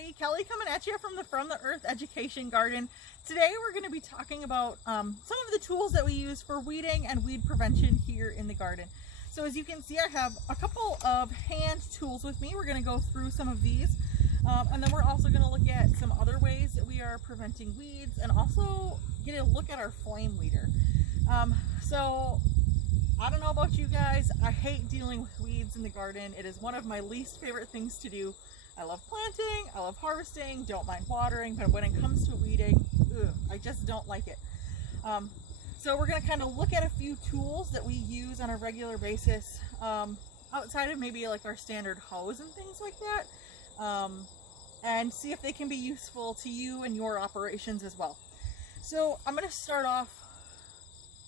everybody, Kelly coming at you from the Earth Education Garden. Today we're going to be talking about some of the tools that we use for weeding and weed prevention here in the garden. So as you can see, I have a couple of hand tools with me. We're going to go through some of these and then we're also going to look at some other ways that we are preventing weeds and also get a look at our flame weeder. So I don't know about you guys, I hate dealing with weeds in the garden. It is one of my least favorite things to do. I love planting, I love harvesting, don't mind watering, but when it comes to weeding, I just don't like it. So we're going to kind of look at a few tools that we use on a regular basis, outside of maybe like our standard hose and things like that, and see if they can be useful to you and your operations as well. So I'm going to start off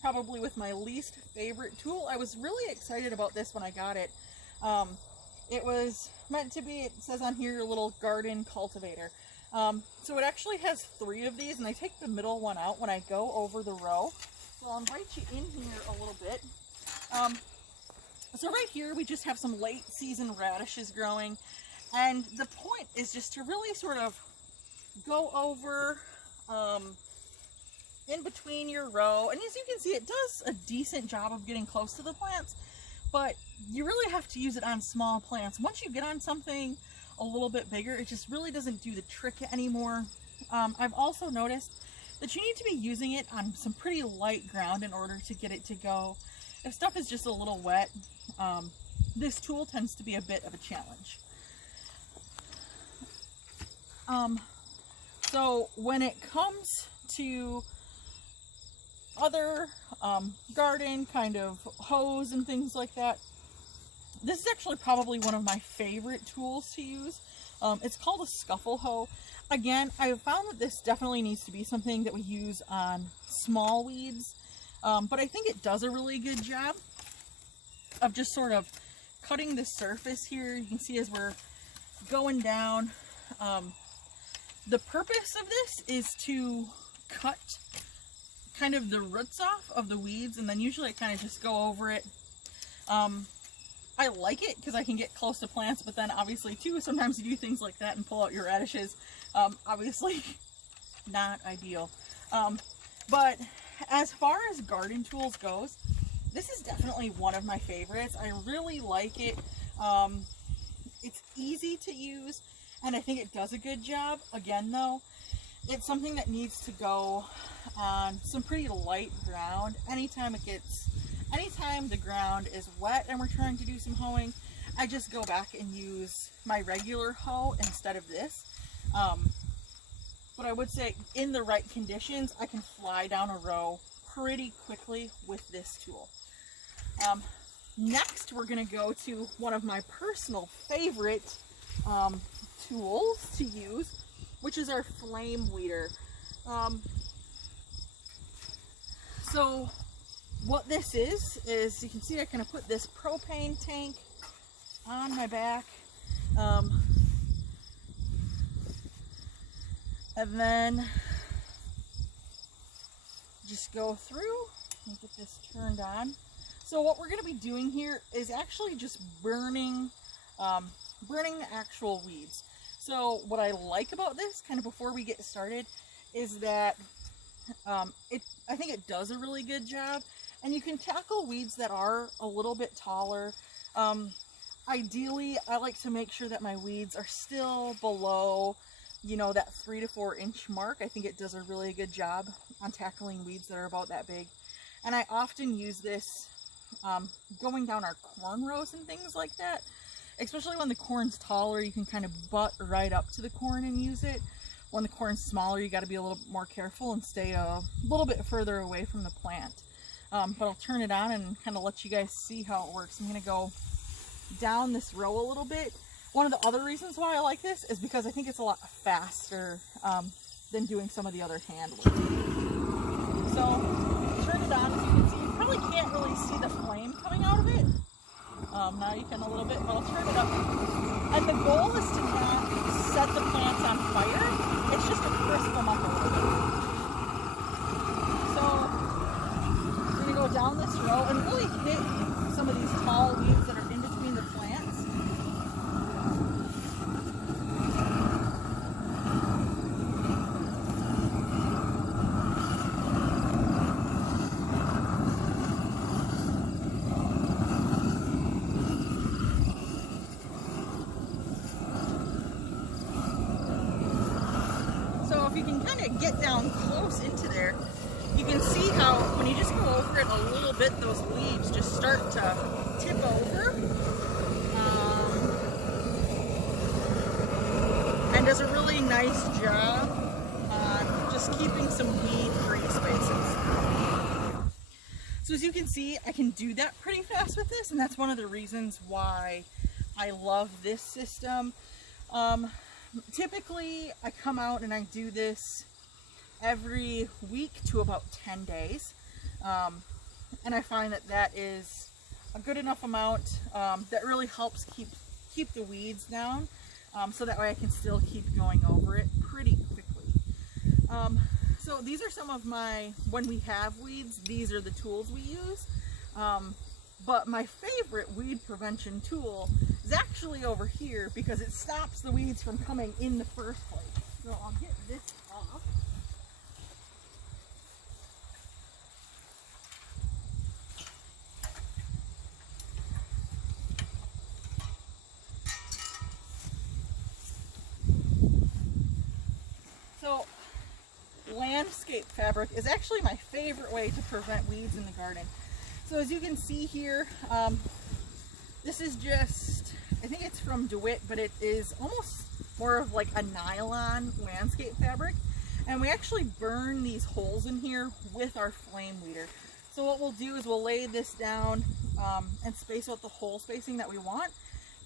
probably with my least favorite tool. I was really excited about this when I got it. It was meant to be, it says on here, your little garden cultivator. So it actually has 3 of these, and I take the middle one out when I go over the row. So I'll invite you in here a little bit. So right here we just have some late season radishes growing, and the point is just to really sort of go over in between your row, and as you can see, it does a decent job of getting close to the plants, but you really have to use it on small plants. Once you get on something a little bit bigger, it just really doesn't do the trick anymore. I've also noticed that you need to be using it on some pretty light ground in order to get it to go. If stuff is just a little wet, this tool tends to be a bit of a challenge. So when it comes to other garden kind of hose and things like that, this is actually probably one of my favorite tools to use. It's called a scuffle hoe. Again, I have found that this definitely needs to be something that we use on small weeds, but I think it does a really good job of just sort of cutting the surface here. You can see as we're going down, the purpose of this is to cut kind of the roots off of the weeds, and then usually I kind of just go over it. I like it because I can get close to plants, but then obviously too, sometimes you do things like that and pull out your radishes. Obviously not ideal. But as far as garden tools goes, this is definitely one of my favorites. I really like it. It's easy to use, and I think it does a good job. Again though, it's something that needs to go on some pretty light ground. Anytime the ground is wet and we're trying to do some hoeing, I just go back and use my regular hoe instead of this. But I would say in the right conditions, I can fly down a row pretty quickly with this tool. Next, we're going to go to one of my personal favorite tools to use, which is our flame weeder. So what this is you can see I kind of put this propane tank on my back, and then just go through and get this turned on. So what we're going to be doing here is actually just burning the actual weeds. So what I like about this, kind of before we get started, is that I think it does a really good job, and you can tackle weeds that are a little bit taller. Ideally, I like to make sure that my weeds are still below, you know, that 3 to 4 inch mark. I think it does a really good job on tackling weeds that are about that big. And I often use this going down our corn rows and things like that. Especially when the corn's taller, you can kind of butt right up to the corn and use it. When the corn's smaller, you got to be a little more careful and stay a little bit further away from the plant. But I'll turn it on and kind of let you guys see how it works. I'm going to go down this row a little bit. One of the other reasons why I like this is because I think it's a lot faster than doing some of the other hand work. So turn it on. As you can see, you probably can't really see the flame coming out of it. Now you can a little bit, but I'll turn it up. And the goal is to not set the plants on fire. It's just to crisp them up a little bit. So I'm going to go down this row and really hit some of these tall weeds that are in between the plants. kind of get down close into there, you can see how when you just go over it a little bit, those leaves just start to tip over. And does a really nice job on just keeping some weed-free spaces. So as you can see, I can do that pretty fast with this, and that's one of the reasons why I love this system. Typically, I come out and I do this every week to about 10 days. And I find that that is a good enough amount that really helps keep the weeds down, so that way I can still keep going over it pretty quickly. So these are some of my, when we have weeds, these are the tools we use. But my favorite weed prevention tool is actually over here because it stops the weeds from coming in the first place. So I'll get this off. So landscape fabric is actually my favorite way to prevent weeds in the garden. So as you can see here, this is just, I think it's from DeWitt, but it is almost more of like a nylon landscape fabric. And we actually burn these holes in here with our flame weeder. So what we'll do is we'll lay this down and space out the hole spacing that we want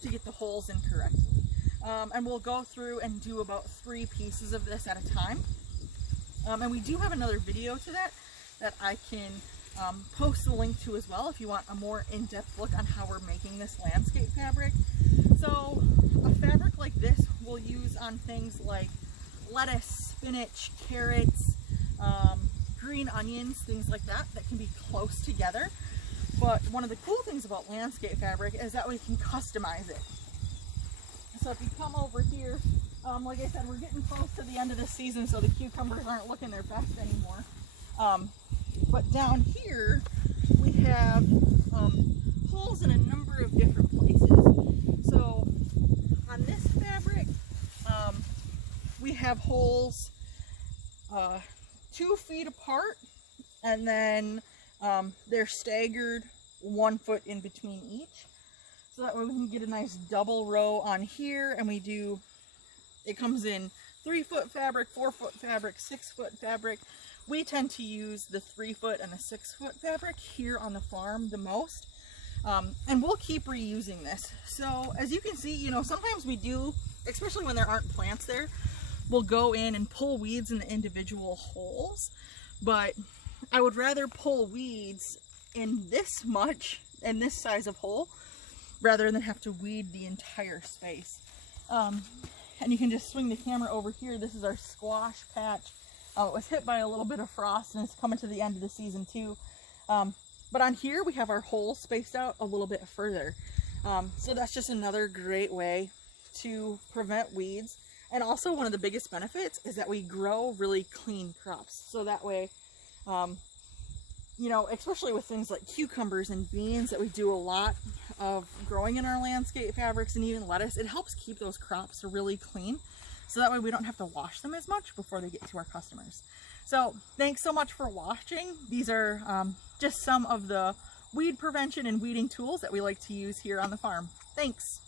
to get the holes in correctly. And we'll go through and do about 3 pieces of this at a time. And we do have another video to that I can post the link to as well if you want a more in-depth look on how we're making this landscape fabric. So a fabric like this we'll use on things like lettuce, spinach, carrots, green onions, things like that can be close together. But one of the cool things about landscape fabric is that we can customize it. So if you come over here, like I said, we're getting close to the end of the season, so the cucumbers aren't looking their best anymore. But down here, we have holes in a number of different places. So on this fabric, we have holes 2 feet apart, and then they're staggered 1 foot in between each. So that way we can get a nice double row on here, and we do, it comes in 3-foot fabric, 4-foot fabric, 6-foot fabric. We tend to use the 3-foot and the 6-foot fabric here on the farm the most. And we'll keep reusing this. So as you can see, you know, sometimes we do, especially when there aren't plants there, we'll go in and pull weeds in the individual holes. But I would rather pull weeds in this much and this size of hole rather than have to weed the entire space. And you can just swing the camera over here. This is our squash patch. It was hit by a little bit of frost and it's coming to the end of the season too. But on here we have our holes spaced out a little bit further. So that's just another great way to prevent weeds. And also one of the biggest benefits is that we grow really clean crops. So that way, you know, especially with things like cucumbers and beans that we do a lot of growing in our landscape fabrics, and even lettuce, it helps keep those crops really clean. So that way we don't have to wash them as much before they get to our customers. So thanks so much for watching. These are just some of the weed prevention and weeding tools that we like to use here on the farm. Thanks.